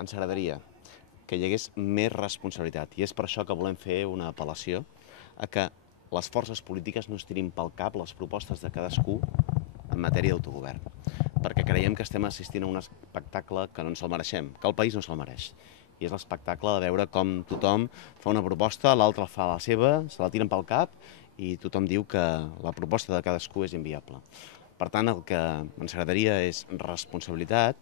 ens agradaria que hi hagués més responsabilitat i és per això que volem fer una apel·lació a que les forces polítiques no es tirin pel cap les propostes de cadascú en matèria d'autogovern, perquè creiem que estem assistint a un espectacle que no ens el mereixem, que el país no se'l mereix. I és l'espectacle de veure com tothom fa una proposta, l'altre fa la seva, se la tiren pel cap i tothom diu que la proposta de cadascú és inviable. Per tant, el que ens agradaria és responsabilitat,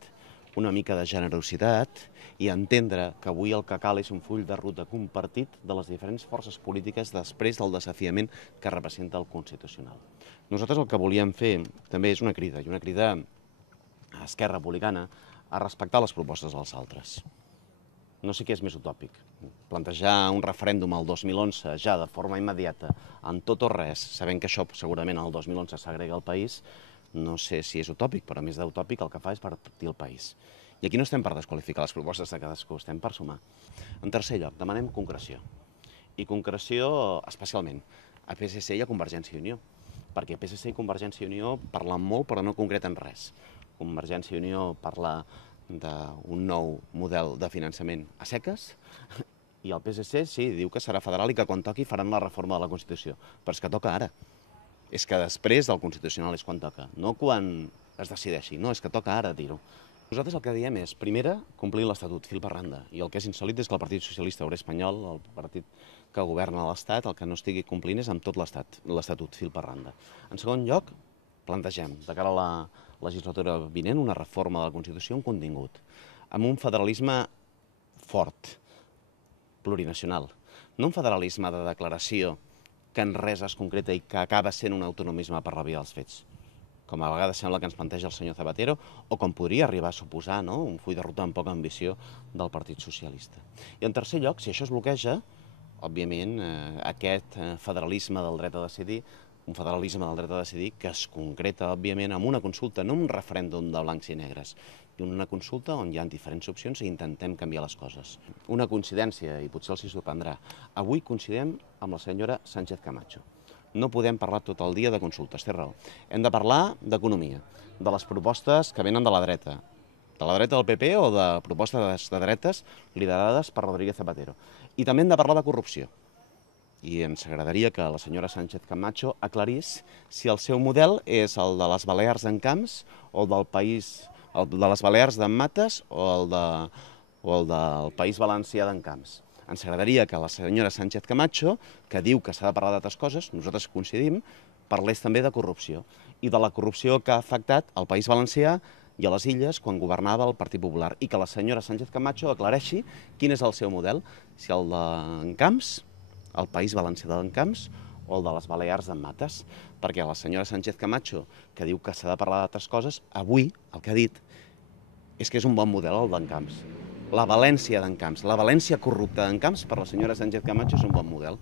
una mica de generositat i entendre que avui el que cal és un full de ruta compartit de les diferents forces polítiques després del desafiament que representa el Constitucional. Nosaltres el que volíem fer també és una crida, i una crida a Esquerra Republicana a respectar les propostes dels altres. No sé què és més utòpic. Plantejar un referèndum al 2011 ja de forma immediata, en tot o res, sabent que això segurament al 2011 s'agrega al país, no sé si és utòpic, però a més d'utòpic el que fa és partir el país. I aquí no estem per desqualificar les propostes de cadascú, estem per sumar. En tercer lloc, demanem concreció. I concreció especialment a PSC i a Convergència i Unió, perquè PSC i Convergència i Unió parlen molt però no concreten res. Convergència i Unió parla d'un nou model de finançament a seques i el PSC sí, diu que serà federal i que quan toqui faran la reforma de la Constitució. Però és que toca ara. És que després del Constitucional és quan toca, no quan es decideixi, no, és que toca ara dir-ho. Nosaltres el que diem és, primera, complir l'Estatut, fil per randa. I el que és insòlit és que el Partit Socialista Obrer Espanyol, el partit que governa l'Estat, el que no estigui complint és amb tot l'Estatut, fil per randa. En segon lloc, plantegem, de cara a la legislatura vinent, una reforma de la Constitució, un contingut, amb un federalisme fort, plurinacional, no un federalisme de declaració que en res es concreta i que acaba sent un autonomisme per la via dels fets, com a vegades sembla que ens planteja el senyor Zapatero, o com podria arribar a suposar un full de ruta amb poca ambició del Partit Socialista. I en tercer lloc, si això es bloqueja, òbviament aquest federalisme del dret a decidir, un federalisme del dret a decidir que es concreta, òbviament, amb una consulta, no un referèndum de blancs i negres, i una consulta on hi ha diferents opcions i intentem canviar les coses. Una coincidència, i potser els hi sorprendrà, avui coincidim amb la senyora Sánchez Camacho. No podem parlar tot el dia de consultes, té raó. Hem de parlar d'economia, de les propostes que venen de la dreta del PP o de propostes de dretes liderades per Rodríguez Zapatero. I també hem de parlar de corrupció. I ens agradaria que la senyora Sánchez Camacho aclarís si el seu model és el de les Balears en Camps o el de les Balears d'en Mates o el del País Valencià d'en Camps. Ens agradaria que la senyora Sánchez Camacho, que diu que s'ha de parlar d'altres coses, nosaltres coincidim, parlés també de corrupció i de la corrupció que ha afectat el País Valencià i a les Illes quan governava el Partit Popular i que la senyora Sánchez Camacho aclareixi quin és el seu model, si el d'en Camps, el País Valencià d'en Camps o el de les Balears d'en Mates, perquè la senyora Sánchez Camacho, que diu que s'ha de parlar d'altres coses, avui el que ha dit és que és un bon model el d'en Camps. La València d'en Camps, la València corrupta d'en Camps per la senyora Sánchez Camacho és un bon model.